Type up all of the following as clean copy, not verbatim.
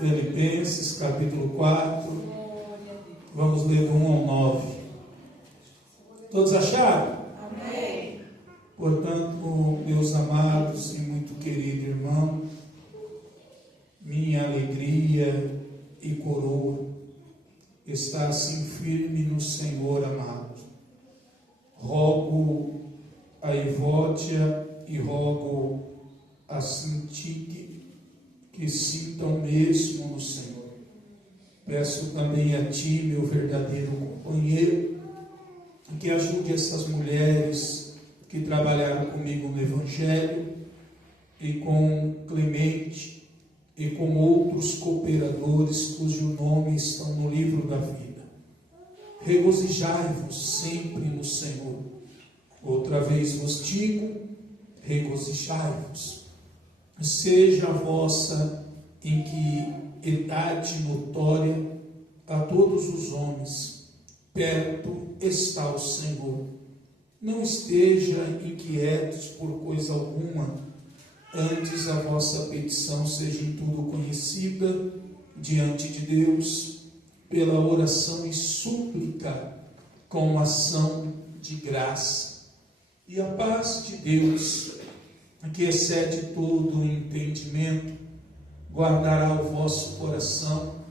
Filipenses, capítulo 4, vamos ler do 1 ao 9. Todos acharam? Amém. Portanto, meus amados e muito querido irmão, minha alegria e coroa está assim firme no Senhor amado. Rogo a Evódia e rogo a Sintique que sintam mesmo no Senhor. Peço também a ti, meu verdadeiro companheiro, que ajude essas mulheres que trabalharam comigo no Evangelho e com Clemente e com outros cooperadores cujo nome estão no livro da vida. Regozijai-vos sempre no Senhor. Outra vez vos digo, regozijai-vos. Seja a vossa inquiedade notória a todos os homens. Perto está o Senhor. Não esteja inquietos por coisa alguma, antes a vossa petição seja em tudo conhecida diante de Deus, pela oração e súplica, com ação de graça. E a paz de Deus, que excede todo o entendimento, guardará o vosso coração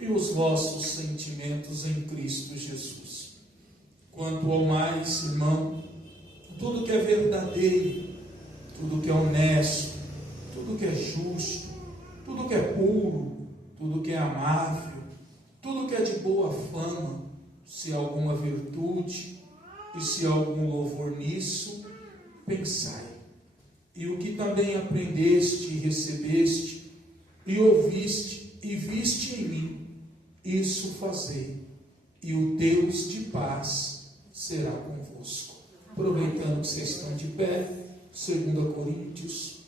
e os vossos sentimentos em Cristo Jesus. Quanto ao mais, irmão, tudo que é verdadeiro, tudo que é honesto, tudo que é justo, tudo que é puro, tudo que é amável, tudo que é de boa fama, se há alguma virtude e se há algum louvor nisso, pensai. E o que também aprendeste e recebeste, e ouviste e viste em mim, isso fazei, e o Deus de paz será convosco. Aproveitando que vocês estão de pé, 2 Coríntios,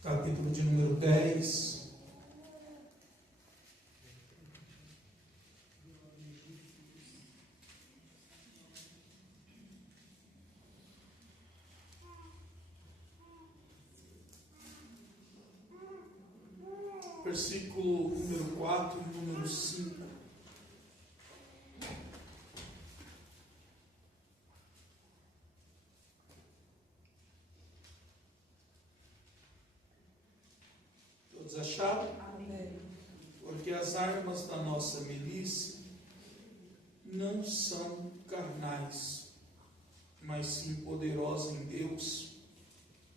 capítulo de número 10. Versículo número 4 e número 5. Todos acharam? Amém. Porque as armas da nossa milícia não são carnais, mas sim poderosas em Deus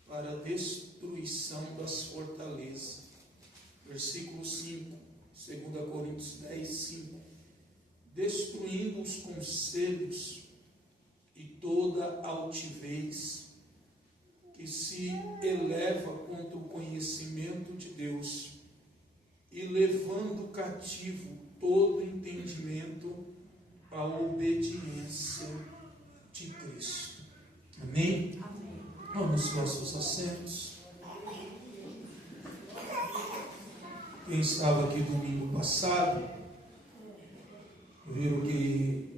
para a destruição das fortalezas. Versículo 5, 2 Coríntios 10, 5. Destruindo os conselhos e toda altivez que se eleva contra o conhecimento de Deus, e levando cativo todo entendimento à obediência de Cristo. Amém? Amém. Vamos aos vossos assentos. Quem estava aqui domingo passado,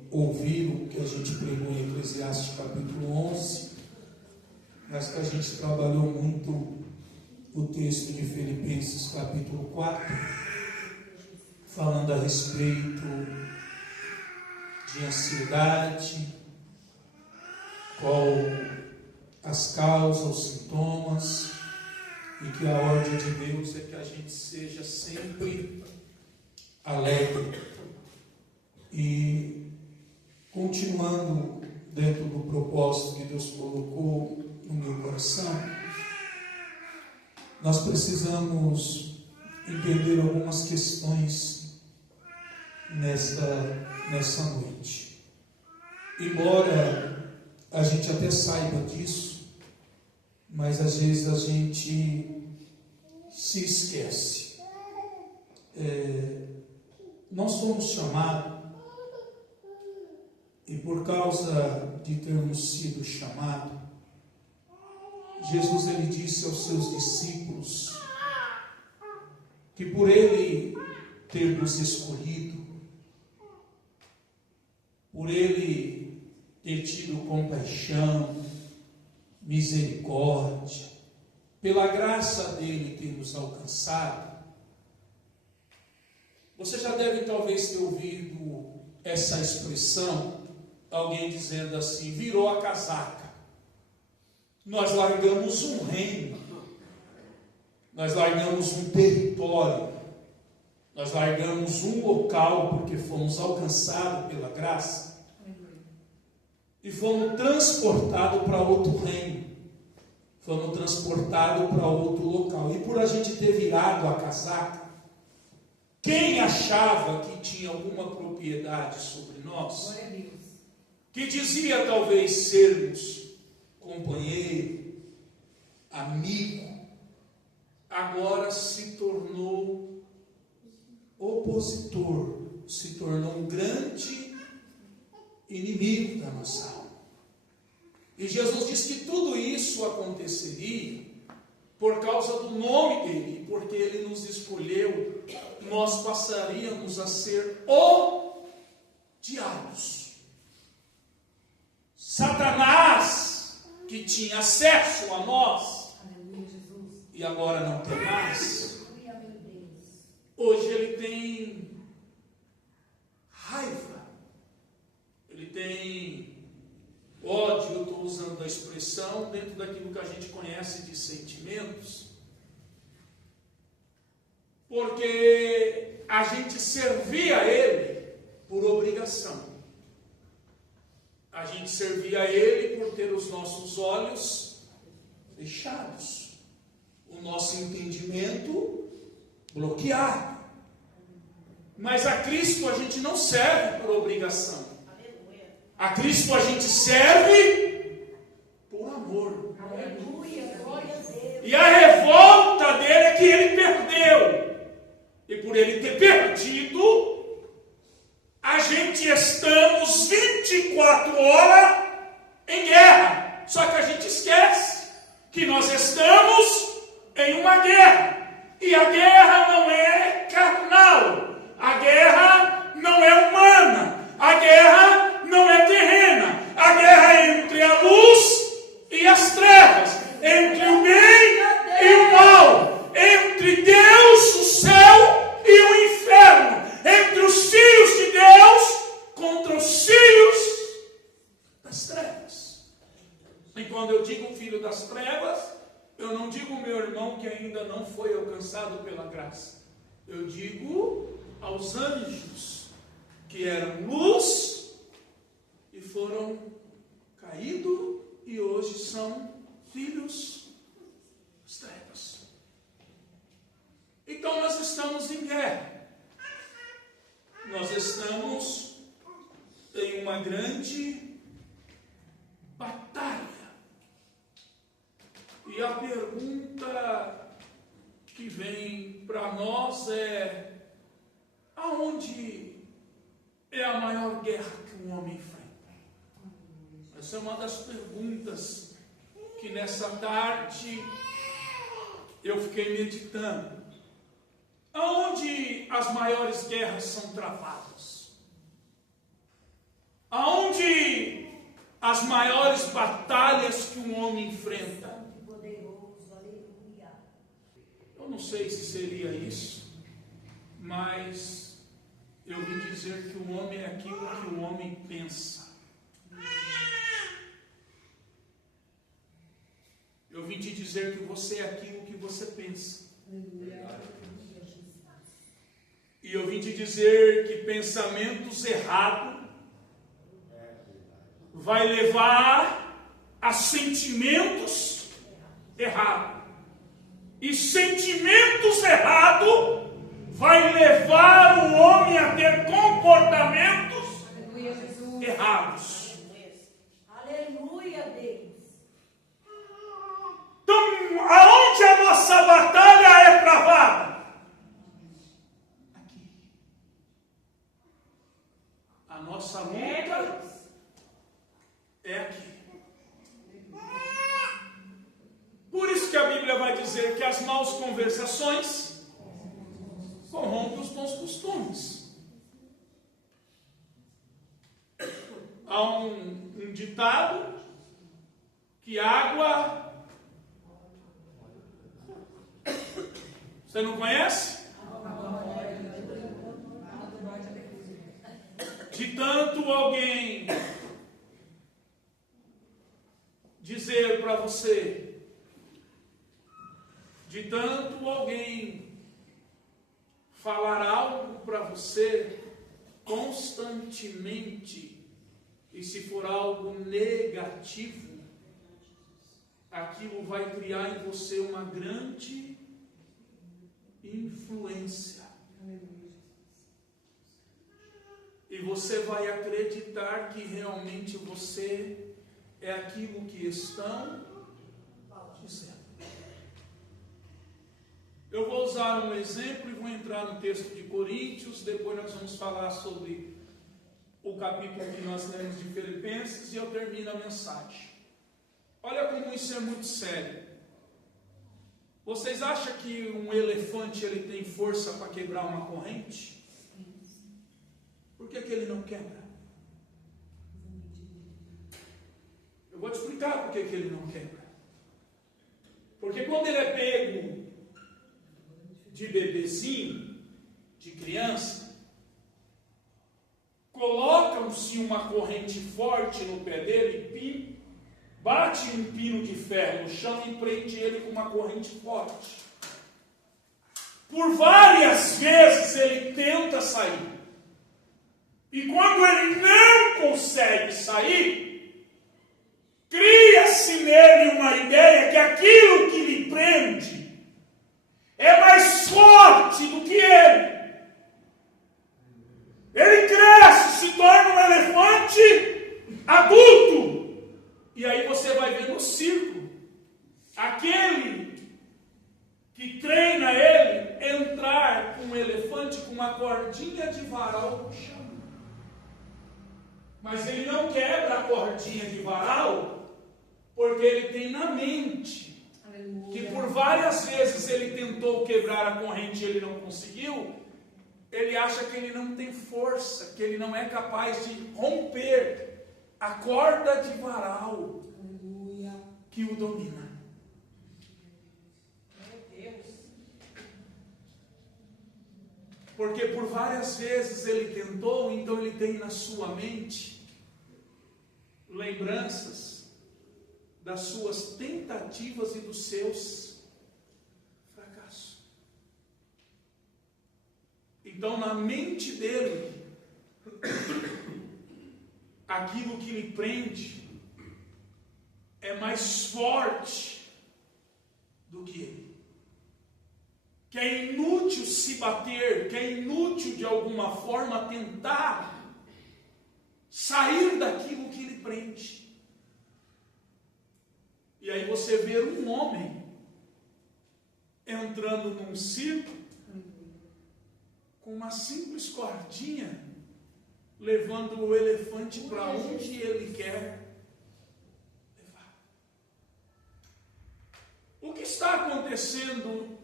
ouviram que a gente pregou em Eclesiastes capítulo 11, mas que a gente trabalhou muito o texto de Filipenses capítulo 4, falando a respeito de ansiedade, qual as causas, os sintomas, e que a ordem de Deus é que a gente seja sempre alegre. E continuando dentro do propósito que Deus colocou no meu coração, nós precisamos entender algumas questões nessa noite. Embora a gente até saiba disso, mas às vezes a gente se esquece. Nós somos chamados, e por causa de termos sido chamados, Jesus ele disse aos seus discípulos que por ele ter nos escolhido, por ele ter tido compaixão, misericórdia, pela graça dele ter nos alcançado, Você já deve talvez ter ouvido essa expressão, alguém dizendo assim: virou a casaca. Nós largamos um reino, nós largamos um território, nós largamos um local porque fomos alcançados pela graça e fomos transportados para outro reino, fomos transportados para outro local. E por a gente ter virado a casaca, quem achava que tinha alguma propriedade sobre nós, que dizia talvez sermos companheiro, amigo, agora se tornou opositor, se tornou um grande inimigo da nossa alma. E Jesus diz que tudo isso aconteceria por causa do nome dele, porque ele nos escolheu, nós passaríamos a ser odiados. Satanás, que tinha acesso a nós, e agora não tem mais, hoje ele tem raiva, ele tem ódio. Eu estou usando a expressão dentro daquilo que a gente conhece de sentimentos, porque a gente servia a ele por obrigação, a gente servia a ele por ter os nossos olhos fechados, o nosso entendimento bloqueado. Mas a Cristo a gente não serve por obrigação. A Cristo a gente serve por amor. E a revolta dele é que ele perdeu. E por ele ter perdido, a gente estamos 24 horas em guerra. Só que a gente esquece que nós estamos em uma guerra. E a guerra não é carnal. A guerra não é humana. A guerra não é terrena. A guerra é entre a luz e as trevas. Entre o bem e o mal. Entre Deus, o céu e o inferno. Entre os filhos de Deus contra os filhos das trevas. E quando eu digo filho das trevas, eu não digo meu irmão que ainda não foi alcançado pela graça. Eu digo aos anjos que eram luz e foram caídos e hoje são filhos das trevas. Então nós estamos em guerra. Nós estamos em uma grande batalha. E a pergunta que vem para nós é: aonde é a maior guerra que um homem enfrenta? Essa é uma das perguntas que nessa tarde eu fiquei meditando. Aonde as maiores guerras são travadas? Aonde as maiores batalhas que um homem enfrenta? Eu não sei se seria isso, mas eu vim dizer que o homem é aquilo que o homem pensa. Eu vim te dizer que você é aquilo que você pensa. E eu vim te dizer que pensamentos errados vai levar a sentimentos errados. E sentimentos errados vai levar o homem a ter comportamentos errados. Aleluia, Deus. Então, aonde a nossa batalha é travada? Aqui. A nossa luta é aqui. Por isso que a Bíblia vai dizer que as más conversações corrompem os bons costumes. Há um ditado que água... Você não conhece? tanto alguém dizer para você, de tanto alguém falar algo para você constantemente, e se for algo negativo, aquilo vai criar em você uma grande influência. E você vai acreditar que realmente você é aquilo que estão dizendo. Eu vou usar um exemplo e vou entrar no texto de Coríntios, depois nós vamos falar sobre o capítulo que nós lemos de Filipenses e eu termino a mensagem. Olha como isso é muito sério. Vocês acham que um elefante ele tem força para quebrar uma corrente? Por que ele não quebra? Eu vou te explicar por que ele não quebra. Porque quando ele é pego de bebezinho, de criança, colocam-se uma corrente forte no pé dele, bate um pino de ferro no chão e prende ele com uma corrente forte. Por várias vezes ele tenta sair. E quando ele não consegue sair, cria-se nele uma ideia que aquilo que lhe prende é mais forte do que ele. Ele cresce, se torna um elefante adulto. E aí você vai ver no circo, aquele que treina ele entrar com um elefante com uma cordinha de varal no chão. Mas ele não quebra a cordinha de varal, porque ele tem na mente que por várias vezes ele tentou quebrar a corrente e ele não conseguiu. Ele acha que ele não tem força, que ele não é capaz de romper a corda de varal que o domina. Meu Deus. Porque por várias vezes ele tentou, então ele tem na sua mente lembranças das suas tentativas e dos seus fracassos. Então, na mente dele, aquilo que lhe prende é mais forte do que ele. Que é inútil se bater, que é inútil de alguma forma tentar sair daquilo que lhe prende. E aí você vê um homem entrando num circo com uma simples cordinha, levando o elefante para onde ele quer levar. O que está acontecendo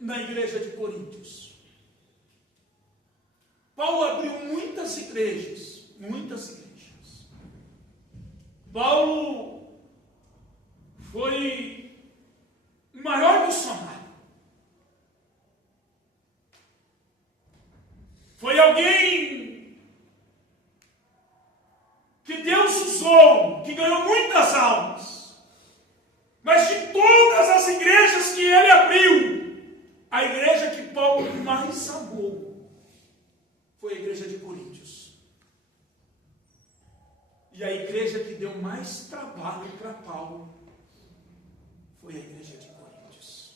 na igreja de Coríntios? Paulo abriu muitas igrejas. Paulo foi o maior missionário. Foi alguém que Deus usou, que ganhou muitas almas. Mas de todas as igrejas que ele abriu, a igreja que Paulo mais amou foi a igreja de Coríntios. E a igreja que deu mais trabalho para Paulo foi a igreja de Coríntios.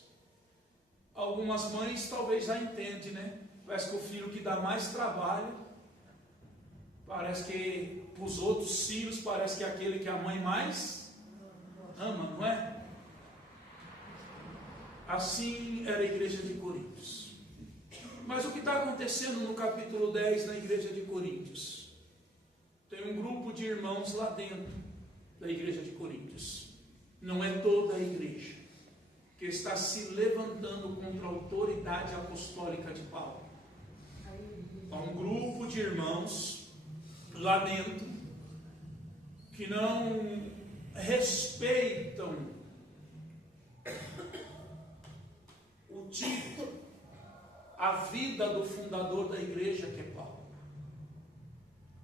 Algumas mães talvez já entendem, né? Parece que o filho que dá mais trabalho, parece que para os outros filhos, parece que é aquele que a mãe mais ama, não é? Assim era a igreja de Coríntios. Mas o que está acontecendo no capítulo 10 na igreja de Coríntios? Tem um grupo de irmãos lá dentro da igreja de Coríntios. Não é toda a igreja que está se levantando contra a autoridade apostólica de Paulo. Há um grupo de irmãos lá dentro que não respeitam o título, a vida do fundador da igreja, que é Paulo.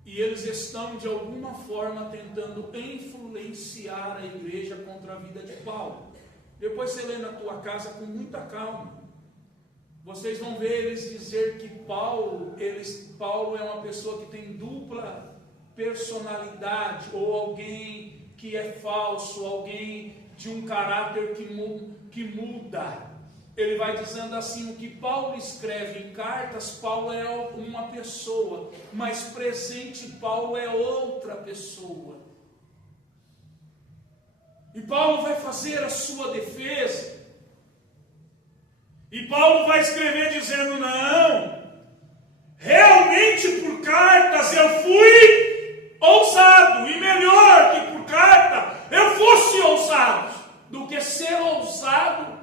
E eles estão, de alguma forma, tentando influenciar a igreja contra a vida de Paulo. Depois você lê na tua casa com muita calma. Vocês vão ver eles dizer que Paulo é uma pessoa que tem dupla personalidade, ou alguém que é falso, alguém de um caráter que muda. Ele vai dizendo assim, o que Paulo escreve em cartas, Paulo é uma pessoa, mas presente Paulo é outra pessoa. E Paulo vai fazer a sua defesa. E Paulo vai escrever dizendo, não, realmente por cartas eu fui ousado, e melhor que por carta eu fosse ousado, do que ser ousado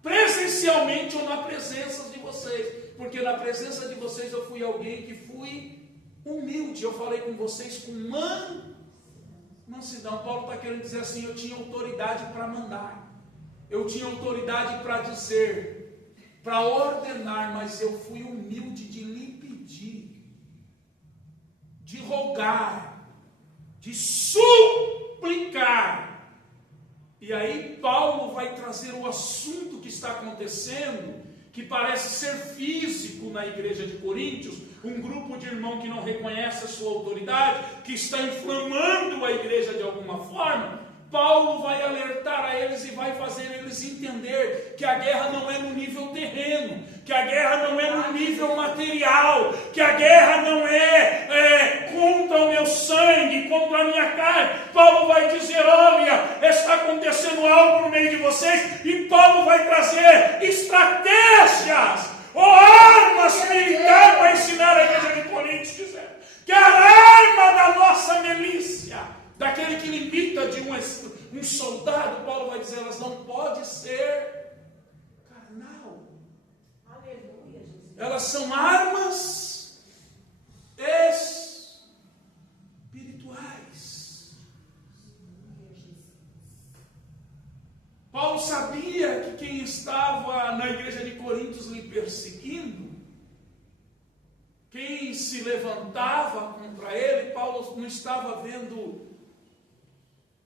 presencialmente ou na presença de vocês, porque na presença de vocês eu fui alguém que fui humilde, eu falei com vocês com mansidão. Paulo está querendo dizer assim, eu tinha autoridade para mandar, eu tinha autoridade para dizer, para ordenar, mas eu fui humilde de lhe pedir, de rogar, de suplicar. E aí Paulo vai trazer o assunto que está acontecendo, que parece ser físico na igreja de Coríntios, um grupo de irmãos que não reconhece a sua autoridade, que está inflamando a igreja de alguma forma. Paulo vai alertar a eles e vai fazer eles entender que a guerra não é no nível terreno, que a guerra não é no nível material, que a guerra não é contra o meu sangue, contra a minha carne. Paulo vai dizer, olha, está acontecendo algo no meio de vocês, e Paulo vai trazer estratégias ou armas militares para ensinar a igreja de Coríntios, dizendo que a arma da nossa milícia, daquele que limita de um soldado, Paulo vai dizer, elas não podem ser carnal. Aleluia, Jesus. Elas são armas espirituais. Paulo sabia que quem estava na igreja de Coríntios lhe perseguindo, quem se levantava contra ele, Paulo não estava vendo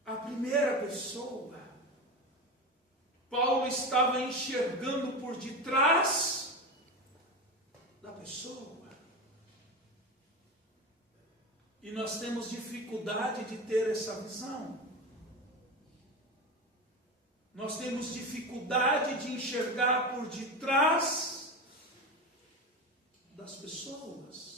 a primeira pessoa. Paulo estava enxergando por detrás da pessoa. E nós temos dificuldade de ter essa visão. Nós temos dificuldade de enxergar por detrás das pessoas.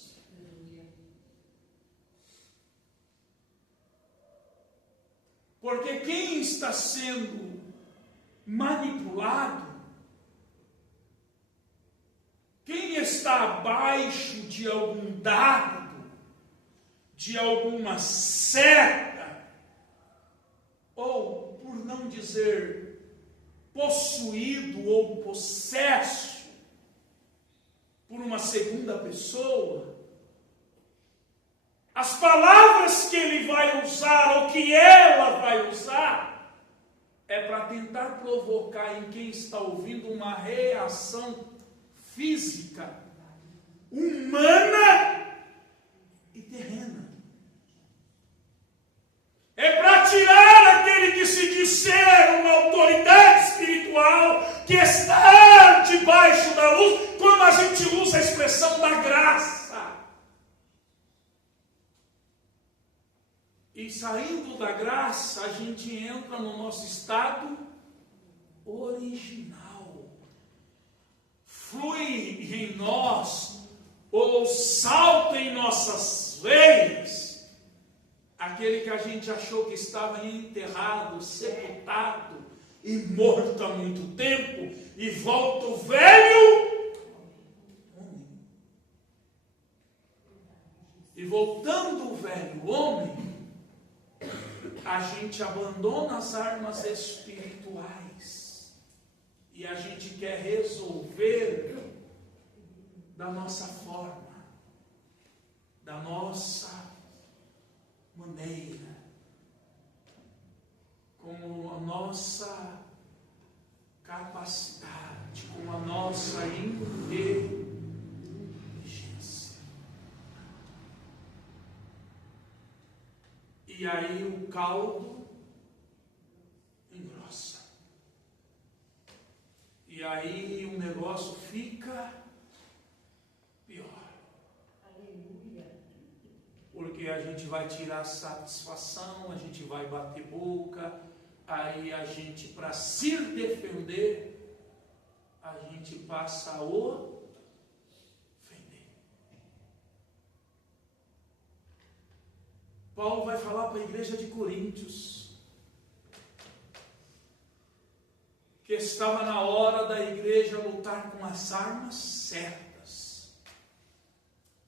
Porque quem está sendo manipulado, quem está abaixo de algum dardo, de alguma seta, ou, por não dizer, possuído ou possesso por uma segunda pessoa, as palavras que ele vai usar, ou que ela vai usar, é para tentar provocar em quem está ouvindo uma reação física, humana e terrena. É para tirar aquele que se diz ser uma autoridade espiritual, que está debaixo da luz, quando a gente usa a expressão da graça. E saindo da graça, a gente entra no nosso estado original. Flui em nós, ou salta em nossas veias, aquele que a gente achou que estava enterrado, sepultado e morto há muito tempo, e volta o velho homem. E voltando o velho homem, a gente abandona as armas espirituais e a gente quer resolver da nossa forma, da nossa maneira, com a nossa capacidade, com a nossa inteligência. e aí o caldo engrossa. E aí o negócio fica pior. Porque a gente vai tirar satisfação, a gente vai bater boca, aí a gente, para se defender, a gente passa a ofender. Paulo vai falar para a igreja de Coríntios que estava na hora da igreja lutar com as armas certas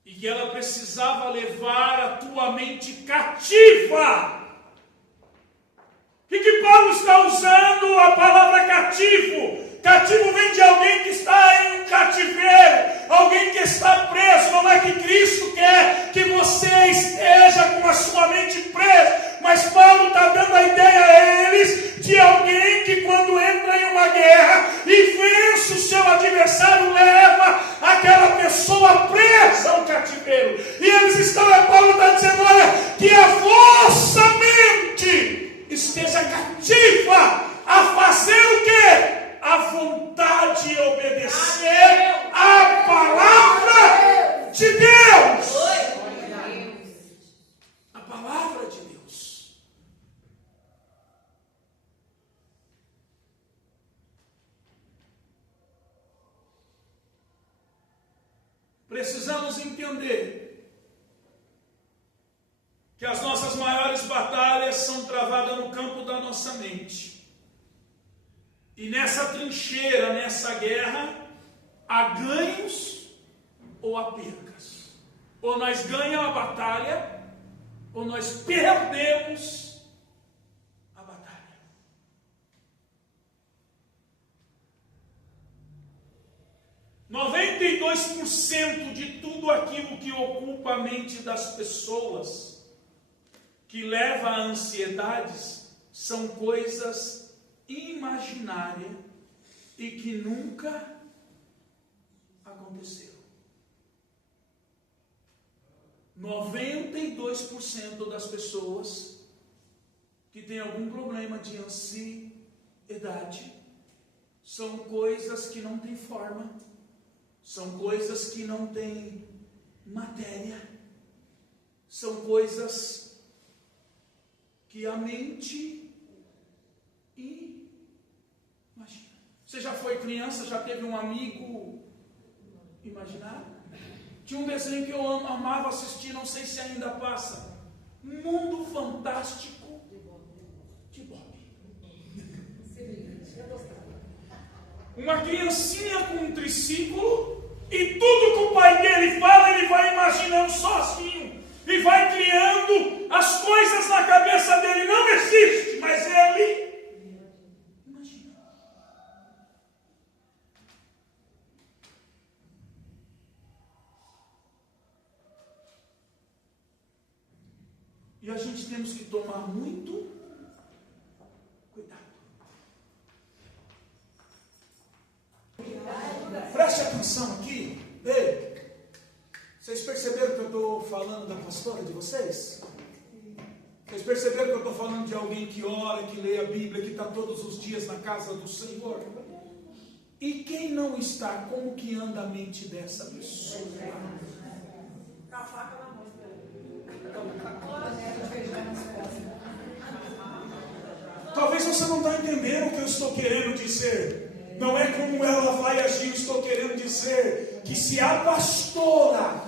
e que ela precisava levar a tua mente cativa. O que Paulo está usando a palavra cativo? Cativo vem de alguém que está em um cativeiro, alguém que está preso. Não é que Cristo quer que você esteja com a sua mente presa, mas Paulo está dando a ideia a eles de alguém que, quando entra em uma guerra e vence o seu adversário, leva aquela pessoa presa ao cativeiro. E Paulo está dizendo: olha, que a vossa mente esteja cativa a fazer o quê? A vontade e obedecer a palavra de Deus. A palavra de Deus. Precisamos entender que as nossas maiores batalhas são travadas no campo da nossa mente. E nessa trincheira, nessa guerra, há ganhos ou há percas. Ou nós ganhamos a batalha, ou nós perdemos a batalha. %92% de tudo aquilo que ocupa a mente das pessoas, que leva a ansiedades, são coisas imaginária e que nunca aconteceu. 92% das pessoas que têm algum problema de ansiedade são coisas que não têm forma, são coisas que não têm matéria, são coisas que a mente imagina. Você já foi criança, já teve um amigo imaginário? Tinha um desenho que eu amava assistir, não sei se ainda passa. Mundo Fantástico de Bob. Uma criancinha com um triciclo e tudo que o pai dele fala, ele vai imaginando sozinho e vai criando as coisas na cabeça dele. Não existe, mas ele e a gente temos que tomar muito cuidado. Preste atenção aqui. Ei, vocês perceberam que eu estou falando da pastora de vocês? Vocês perceberam que eu estou falando de alguém que ora, que lê a Bíblia, que está todos os dias na casa do Senhor? E quem não está, como que anda a mente dessa pessoa? Com a faca na mão. Talvez você não está entendendo o que eu estou querendo dizer. Não é como ela vai agir. Eu estou querendo dizer que se a pastora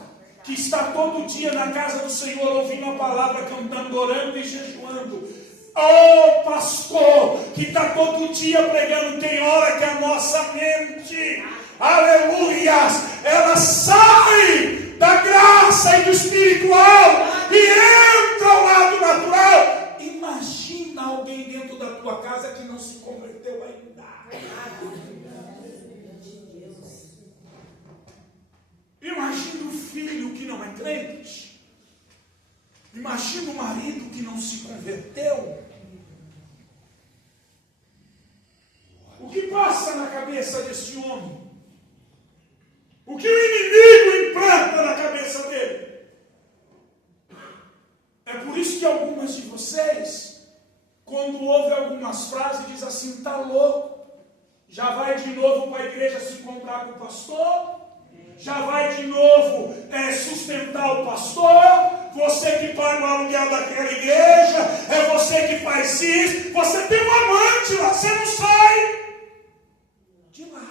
que está todo dia na casa do Senhor ouvindo a palavra, cantando, orando e jejuando, o pastor que está todo dia pregando, tem hora que a nossa mente, aleluias, ela sai da graça e do espiritual e entra ao lado natural. Imagina alguém dentro da tua casa que não se converteu ainda. Imagina o filho que não é crente. Imagina o marido que não se converteu. O que passa na cabeça desse homem? O que o inimigo implanta na cabeça dele? É por por isso que algumas de vocês, quando ouvem algumas frases, diz assim, está louco. Já vai de novo para a igreja se encontrar com o pastor? Já vai de novo sustentar o pastor? Você que paga o aluguel daquela igreja? É você que faz isso? Você tem um amante lá, você não sai de lá.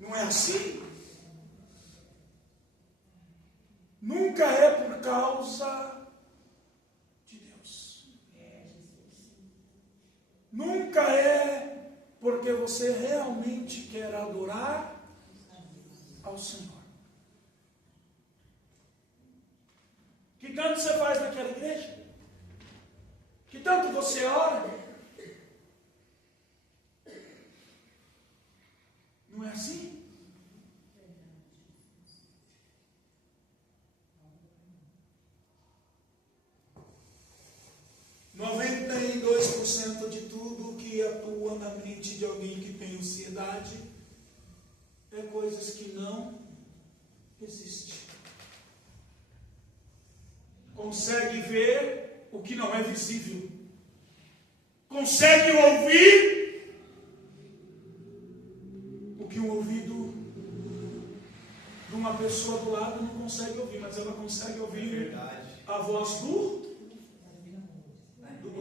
Não é assim? Nunca é por causa de Deus. Nunca é porque você realmente quer adorar ao Senhor. Que tanto você faz naquela igreja? Que tanto você ora? Não é assim? 92% de tudo que atua na mente de alguém que tem ansiedade é coisas que não existem. Consegue ver o que não é visível. Consegue ouvir o que o ouvido de uma pessoa do lado não consegue ouvir, mas ela consegue ouvir a voz do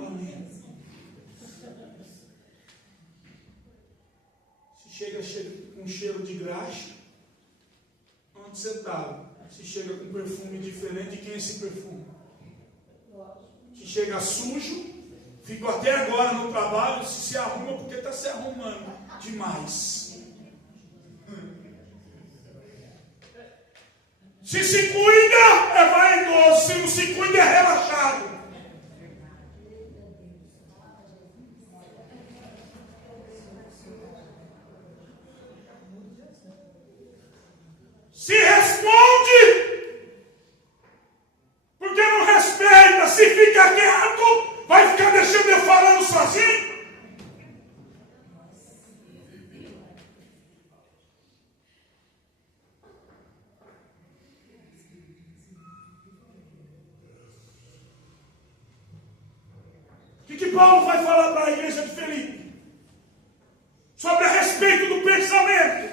amém. Se chega com cheiro de graxa, onde você está? Se chega com perfume diferente, de quem é esse perfume? Se chega sujo, fico até agora no trabalho, se arruma porque está se arrumando demais. Se cuida, é vaidoso. Se não se cuida, é relaxado. Se responde, porque não respeita. Se fica quieto, vai ficar deixando eu falando sozinho. O que Paulo vai falar para a igreja de Filipe? Sobre a respeito do pensamento.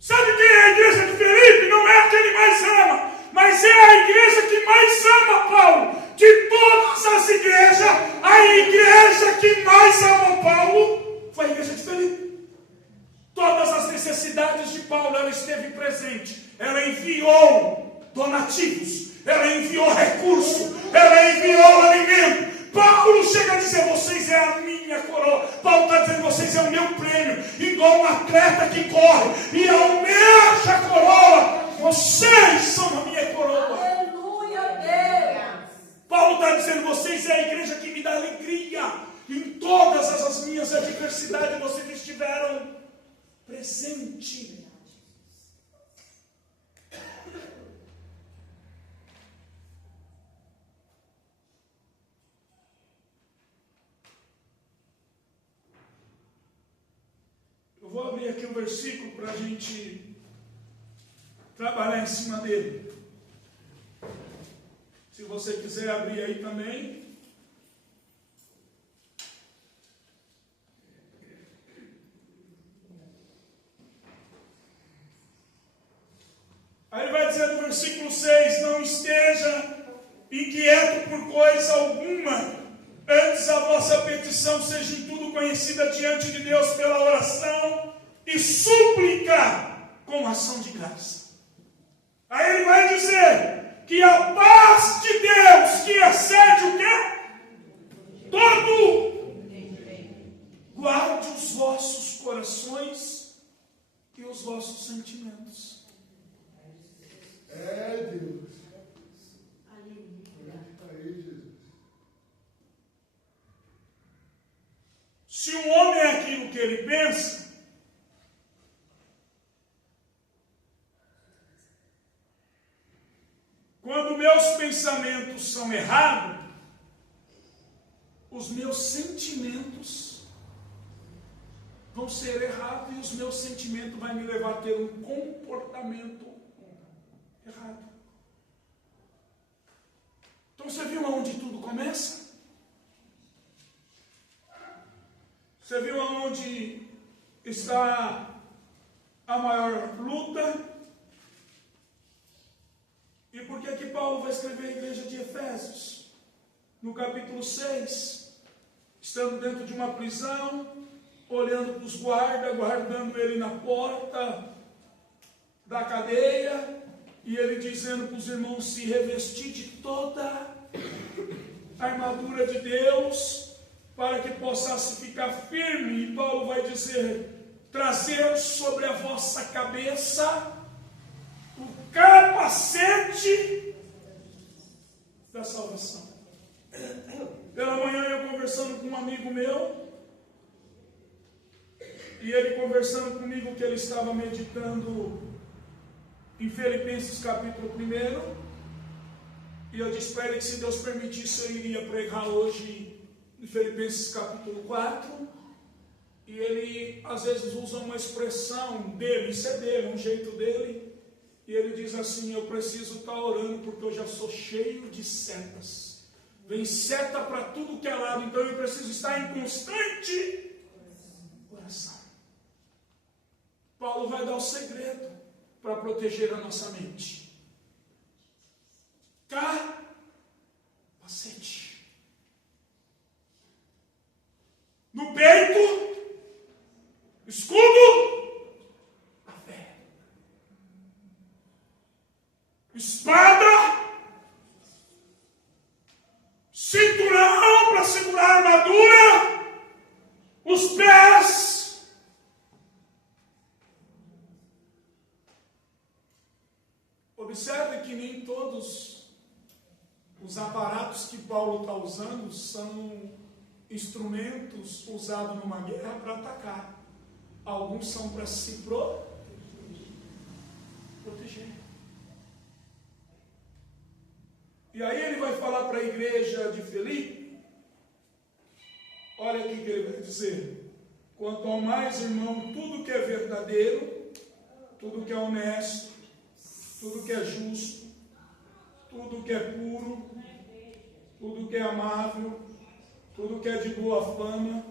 Sabe quem é a igreja de Filipe? Não é a que ele mais ama, mas é a igreja que mais ama Paulo. De todas as igrejas, a igreja que mais ama Paulo foi a igreja de Filipe. Todas as necessidades de Paulo, ela esteve presente. Ela enviou donativos, ela enviou recurso, ela enviou alimento. Paulo chega a dizer, vocês é a minha coroa. Paulo está dizendo, vocês é o meu prêmio. Igual um atleta que corre e almeja a coroa. Vocês são a minha coroa. Aleluia, Deus. Paulo está dizendo, vocês é a igreja que me dá alegria. Em todas as minhas adversidades, vocês estiveram presentes. Eu vou abrir aqui um versículo para a gente trabalhar em cima dele. Se você quiser abrir aí também. Aí ele vai dizer no versículo 6, não esteja inquieto por coisa alguma. Antes a vossa petição seja em tudo conhecida diante de Deus pela oração e súplica com ação de graça. Aí ele vai dizer que a paz de Deus, que excede o quê? Todo, guarde os vossos corações e os vossos sentimentos. É Deus. Se um homem é aquilo que ele pensa, quando meus pensamentos são errados, os meus sentimentos vão ser errados e os meus sentimentos vão me levar a ter um comportamento errado. Então você viu aonde tudo começa? Você viu aonde está a maior luta? E por que Paulo vai escrever a igreja de Efésios? No capítulo 6, estando dentro de uma prisão, olhando para os guardas, guardando ele na porta da cadeia, e ele dizendo para os irmãos se revestir de toda a armadura de Deus, para que possam ficar firme. E Paulo vai dizer: trazer sobre a vossa cabeça o capacete da salvação. Pela manhã eu conversando com um amigo meu, e ele conversando comigo que ele estava meditando em Filipenses capítulo 1, e eu disse para ele que se Deus permitisse eu iria pregar hoje em Filipenses capítulo 4, e ele às vezes usa uma expressão dele, isso é dele, um jeito dele, e ele diz assim: eu preciso estar orando porque eu já sou cheio de setas, vem seta para tudo que é lado, então eu preciso estar em constante oração. Paulo vai dar o segredo para proteger a nossa mente. Capacete. No peito, escudo, a fé. Espada, cinturão para segurar a armadura, os pés. Observe que nem todos os aparatos que Paulo está usando são instrumentos usados numa guerra para atacar. Alguns são para se proteger. E aí ele vai falar para a igreja de Filipe, olha aqui que ele vai dizer: quanto ao mais, irmão, tudo que é verdadeiro, tudo que é honesto, tudo que é justo, tudo que é puro, tudo que é amável, tudo que é de boa fama,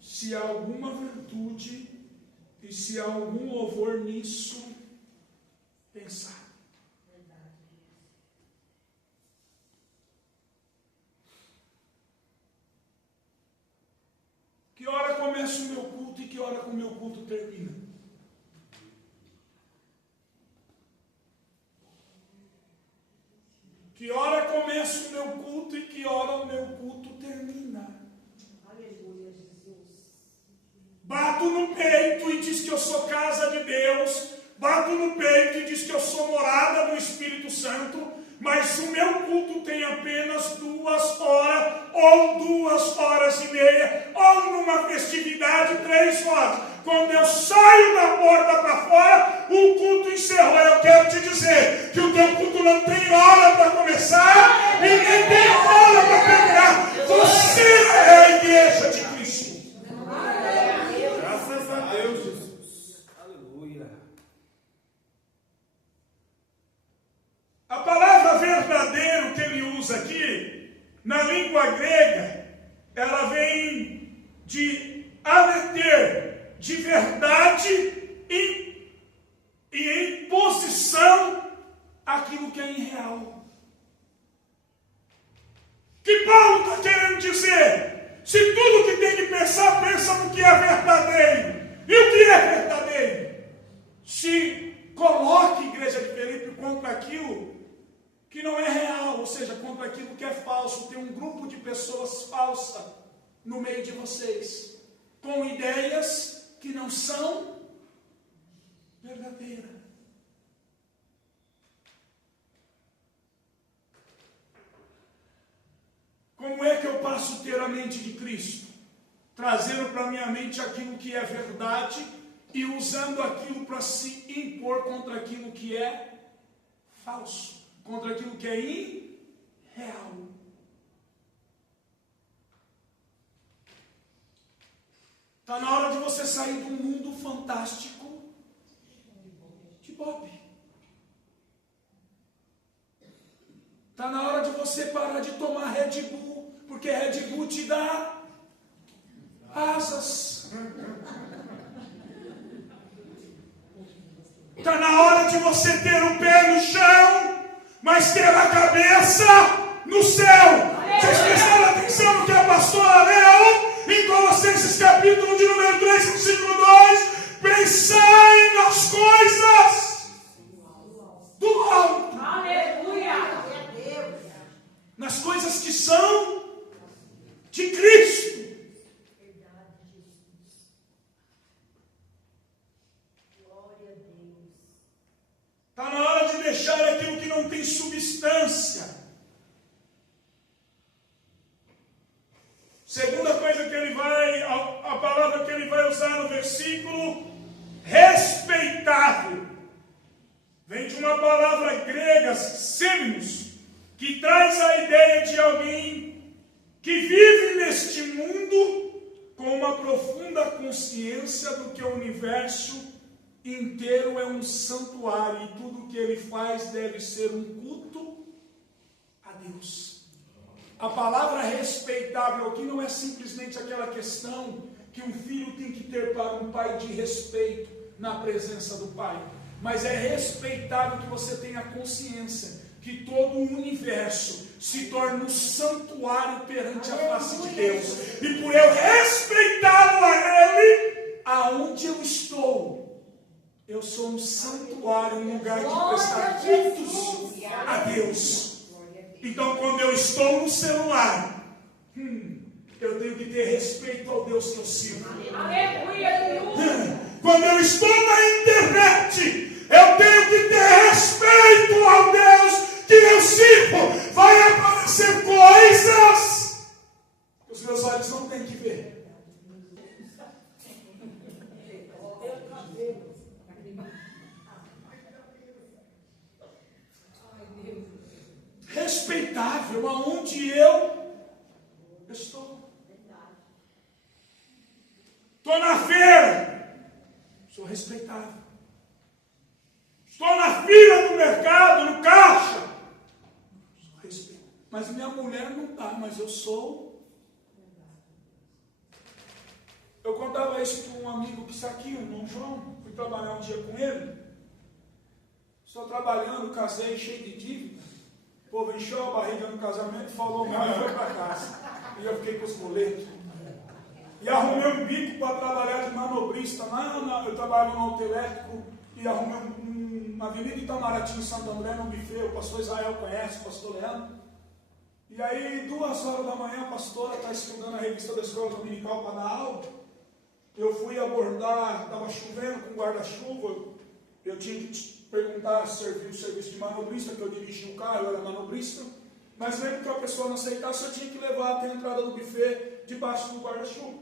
se há alguma virtude e se há algum louvor nisso, pensar. Que hora começa o meu culto e que hora que o meu culto termina? Que hora começa o meu culto e que hora o meu culto termina? Aleluia, Jesus. Bato no peito e diz que eu sou casa de Deus. Bato no peito e diz que eu sou morada do Espírito Santo. Mas o meu culto tem apenas 2 horas, ou 2 horas e meia, ou numa festividade 3 horas. Quando eu saio da porta para fora, o culto encerrou. Eu quero te dizer que o teu culto não tem hora para começar e nem tem hora para terminar. Você é a igreja de Cristo. Graças a Deus, Jesus. Aleluia. A palavra verdadeiro que ele usa aqui, na língua grega, ela vem de aleter, de verdade e em posição àquilo que é irreal. Que Paulo está querendo dizer? Se tudo que tem que pensar, pensa no que é verdadeiro. E o que é verdadeiro? Se coloque, igreja de Filipe, contra aquilo que não é real, ou seja, contra aquilo que é falso. Tem um grupo de pessoas falsas no meio de vocês, com ideias que não são verdadeiras. Como é que eu passo a ter a mente de Cristo? Trazendo para minha mente aquilo que é verdade e usando aquilo para se impor contra aquilo que é falso, contra aquilo que é irreal. Está na hora de você sair do mundo fantástico de Bob. Está na hora de você parar de tomar Red Bull, porque Red Bull te dá asas. Está na hora de você ter o pé no chão, mas ter a cabeça no céu. Vocês prestaram atenção no que a pastora leu em Colossenses capítulo de número 3, versículo 2? Pensai nas coisas do alto. Aleluia. Nas coisas que são de Cristo. Está na hora de deixar aquilo que não tem substância. Segunda coisa que ele vai, a palavra que ele vai usar no versículo, respeitável. Vem de uma palavra grega, seminos, que traz a ideia de alguém que vive neste mundo com uma profunda consciência do que o universo inteiro é um santuário e tudo que ele faz deve ser um culto a Deus. A palavra respeitável aqui não é simplesmente aquela questão que um filho tem que ter para um pai de respeito na presença do pai, mas é respeitável que você tenha consciência que todo o universo se torna um santuário perante a face de Deus, e por eu respeitá-lo a Ele, aonde eu estou, eu sou um santuário, um lugar de prestar cultos a Deus. Então, quando eu estou no celular, eu tenho que ter respeito ao Deus que eu sirvo. Quando eu estou na internet, eu tenho que ter respeito ao Deus que eu sirvo. Vai aparecer coisas que os meus olhos não têm que ver. Respeitável aonde eu estou. Estou na feira, sou respeitável. Estou na fila do mercado, no caixa, sou respeitável. Mas minha mulher não está, mas eu sou. Eu contava isso para um amigo que está aqui, o irmão João. Fui trabalhar um dia com ele. Estou trabalhando, casei, cheio de dívida. O povo encheu a barriga no casamento, falou mal e foi para casa. E eu fiquei com os boletos. E arrumei um bico para trabalhar de manobrista. Eu trabalho no autoelétrico e arrumei na Avenida Itamaraty, em Santo André, no buffet. O pastor Israel conhece, o pastor Leandro. E aí, 2 horas da manhã, a pastora está estudando a revista da escola dominical para dar aula. Eu fui abordar, estava chovendo com guarda-chuva. Eu tinha que perguntar se servia o serviço de manobrista, que eu dirigia o carro, eu era manobrista. Mas mesmo que a pessoa não aceitasse, eu tinha que levar até a entrada do buffet debaixo do guarda-chuva.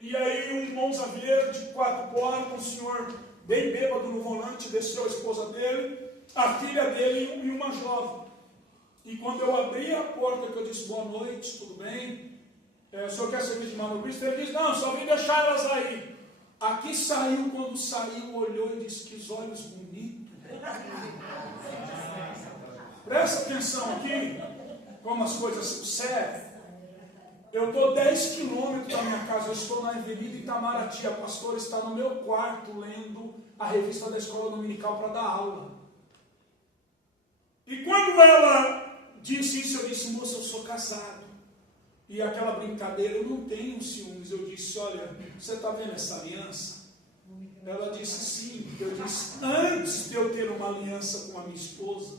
E aí um Monza verde de 4 portas, um senhor bem bêbado no volante, desceu a esposa dele, a filha dele e uma jovem. E quando eu abri a porta, que eu disse, boa noite, tudo bem? O senhor quer serviço de manobrista? Ele disse, não, só vim deixar elas aí. Aqui saiu, quando saiu, olhou e disse, que olhos bonitos. Presta atenção aqui, como as coisas sucedem. Eu estou 10 quilômetros da minha casa, eu estou na Avenida Itamaraty, a pastora está no meu quarto lendo a revista da escola dominical para dar aula. E quando ela disse isso, eu disse, moça, eu sou casado. E aquela brincadeira, eu não tenho ciúmes. Eu disse, olha, você está vendo essa aliança? Ela disse, sim. Eu disse, antes de eu ter uma aliança com a minha esposa,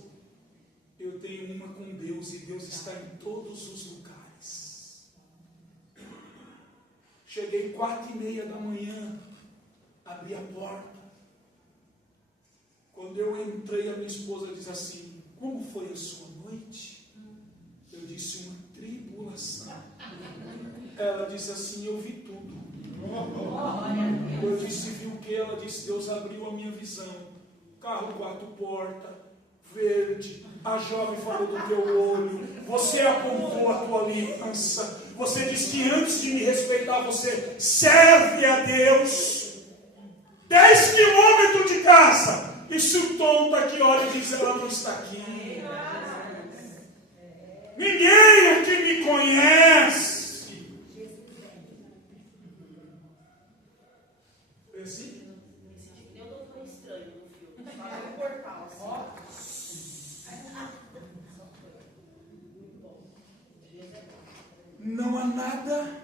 eu tenho uma com Deus, e Deus está em todos os lugares. Cheguei 4:30 da manhã, abri a porta. Quando eu entrei, a minha esposa disse assim, como foi a sua noite? Eu disse, uma tribulação. Ela disse assim, eu vi tudo. Eu disse, viu o que? Ela disse, Deus abriu a minha visão. Carro 4 portas, verde. A jovem falou do teu olho. Você apontou a tua aliança. Você disse que antes de me respeitar, você serve a Deus. 10 quilômetros de casa. E se o tonto aqui olha e diz, ela não está aqui. Ninguém aqui me conhece. Foi assim? Eu não fui estranho no filme. Só no portal, ó. Não há nada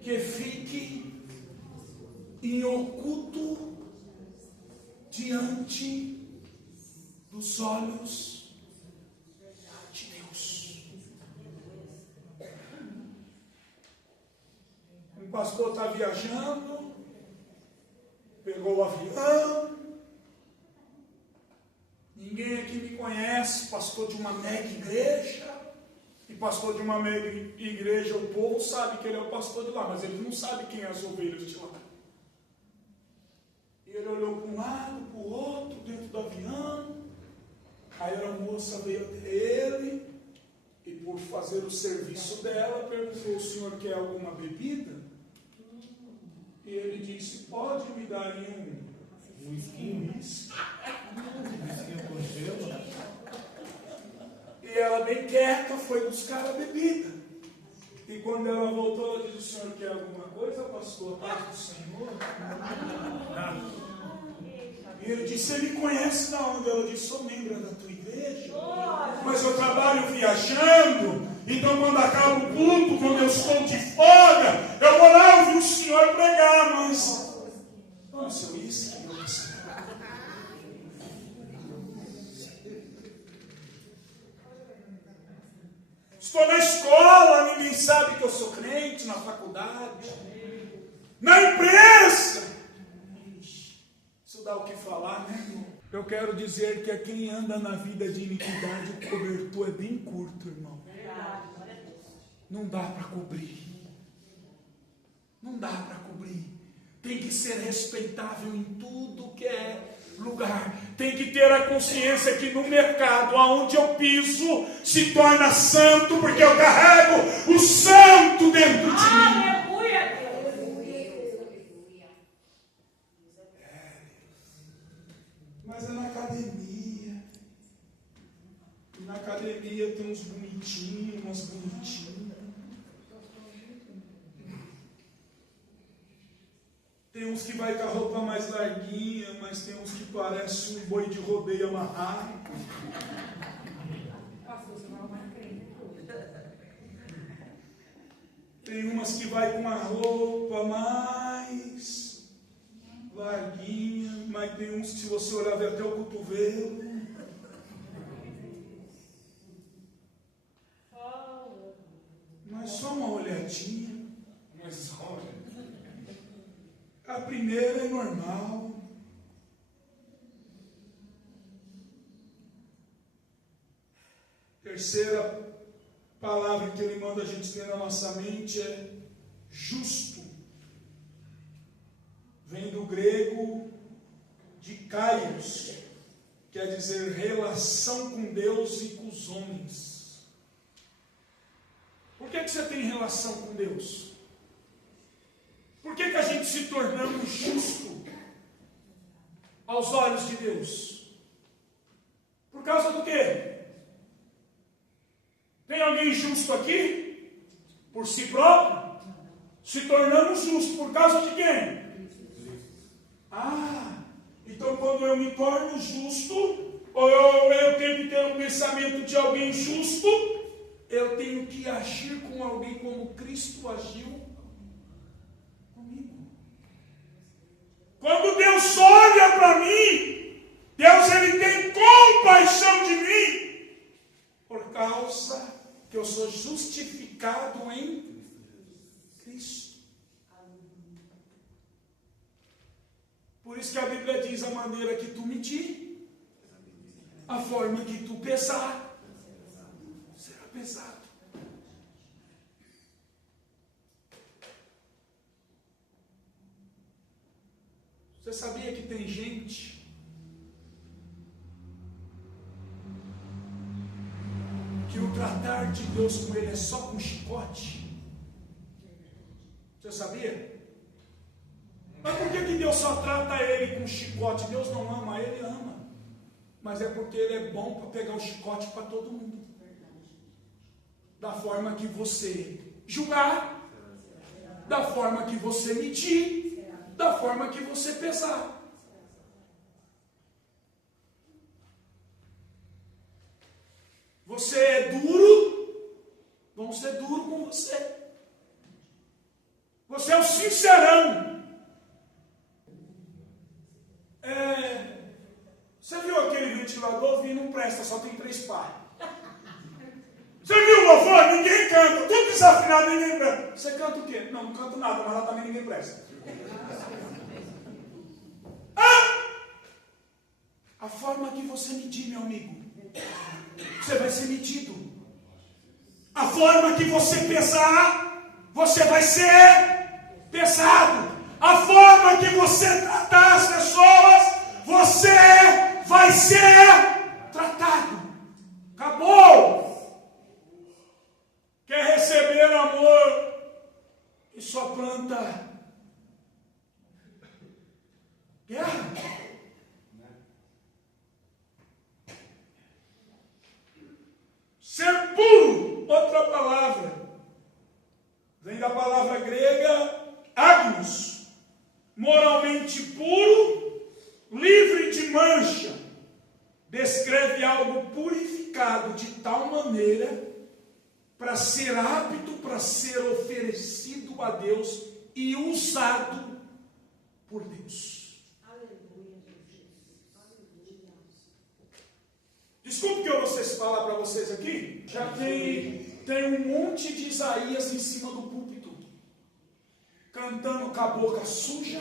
que fique em oculto diante dos olhos de Deus. Um pastor está viajando, pegou o avião, ninguém aqui me conhece, pastor de uma mega igreja. E pastor de uma mega igreja, o povo sabe que ele é o pastor de lá, mas ele não sabe quem é as ovelhas de lá. E ele olhou para um lado, para o outro, dentro do avião. Aí a moça veio até ele e, por fazer o serviço dela, perguntou: o senhor quer alguma bebida? E ele disse: pode me dar um whisky com gelo? E ela, bem quieta, foi buscar a bebida. E quando ela voltou, ela disse: o senhor quer alguma coisa, pastor? Paz do Senhor? E ele disse: você me conhece da onde? Ela disse: sou membro da tua igreja, mas eu trabalho viajando. Então quando acaba o culto, quando eu estou de folga, eu vou lá ouvir o senhor pregar, mas... Olha o seu uísque, meu pastor. Estou na escola, ninguém sabe que eu sou crente, na faculdade, na empresa. Isso dá o que falar, né, irmão? Eu quero dizer que a quem anda na vida de iniquidade, o cobertor é bem curto, irmão. Não dá para cobrir. Não dá para cobrir. Tem que ser respeitável em tudo que é lugar. Tem que ter a consciência que no mercado, aonde eu piso, se torna santo, porque eu carrego o santo dentro de mim. Aleluia, Mas é na academia. E na academia tem uns bonitinhos, umas bonitinhas. Tem uns que vai com a roupa mais larguinha, mas tem uns que parecem um boi de rodeio amarrado. Tem umas que vai com uma roupa mais larguinha, mas tem uns que, se você olhar, vê até o cotovelo. Mas só uma olhadinha. Mas só uma olhadinha. A primeira é normal. Terceira palavra que ele manda a gente ter na nossa mente é justo. Vem do grego de kairos, quer dizer relação com Deus e com os homens. Por que você tem relação com Deus? Por que a gente se tornamos justo aos olhos de Deus? Por causa do quê? Tem alguém justo aqui? Por si próprio? Se tornamos justos por causa de quem? Então quando eu me torno justo, ou eu tenho que ter um pensamento de alguém justo, eu tenho que agir com alguém como Cristo agiu comigo. Quando Deus olha para mim, Deus ele tem compaixão de mim, por causa que eu sou justificado em Cristo. Por isso que a Bíblia diz: a maneira que tu medir, a forma que tu pesar, será pesado. Você sabia que tem gente de Deus com ele é só com chicote? Você sabia? Mas por que Deus só trata ele com chicote? Deus não ama ele, ama. Mas é porque ele é bom para pegar o chicote para todo mundo. Da forma que você julgar, da forma que você medir, da forma que você pesar. Você é duro, vão ser duro com você. Você é o sincerão. Você viu aquele ventilador? Vi, não presta, só tem 3 pares. Você viu o louvor? Ninguém canta, tudo desafinado, ninguém canta. Você canta o quê? Não canto nada, mas lá também ninguém presta. A forma que você medir, meu amigo, você vai ser medido. A forma que você pesar, você vai ser pesado. A forma que você tratar as pessoas, você vai ser tratado. Acabou. Quer receber amor e só planta guerra? Ser puro, outra palavra, vem da palavra grega agnos, moralmente puro, livre de mancha, descreve algo purificado de tal maneira para ser apto para ser oferecido a Deus e usado por Deus. Desculpe que eu vou falar para vocês aqui. Já tem um monte de Isaías em cima do púlpito, cantando com a boca suja,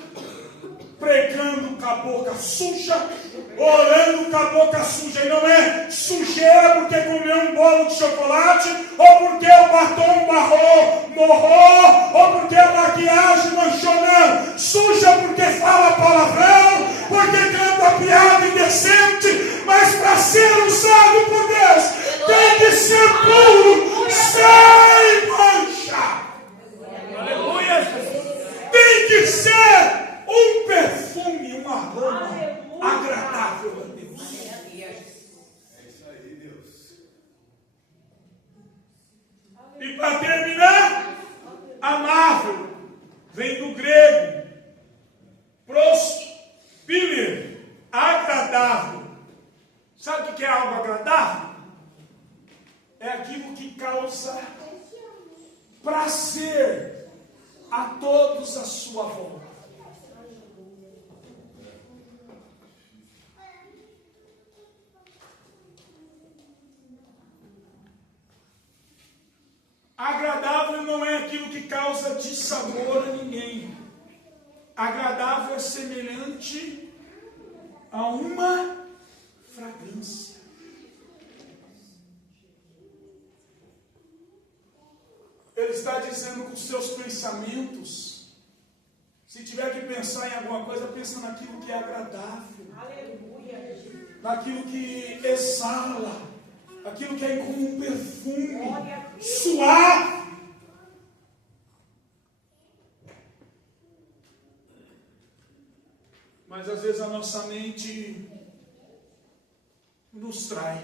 pregando com a boca suja, orando com a boca suja. E não é sujeira porque comeu um bolo de chocolate, ou porque o batom morrou, ou porque a maquiagem manchou, não. Suja porque fala palavrão, porque canta piada indecente, mas para ser usado por Deus, tem que ser puro, sem mancha. Aleluia! Tem que ser um perfume, um aroma agradável a Deus. É isso aí, Deus. E para terminar, amável, vem do grego, prospiler, agradável. Sabe o que é algo agradável? É aquilo que causa prazer a todos à sua volta. Agradável não é aquilo que causa dissabor a ninguém. Agradável é semelhante a uma fragrância. Ele está dizendo que os seus pensamentos, se tiver que pensar em alguma coisa, pensa naquilo que é agradável. Aleluia. Naquilo que exala, aquilo que é como um perfume suave. Mas às vezes a nossa mente nos trai.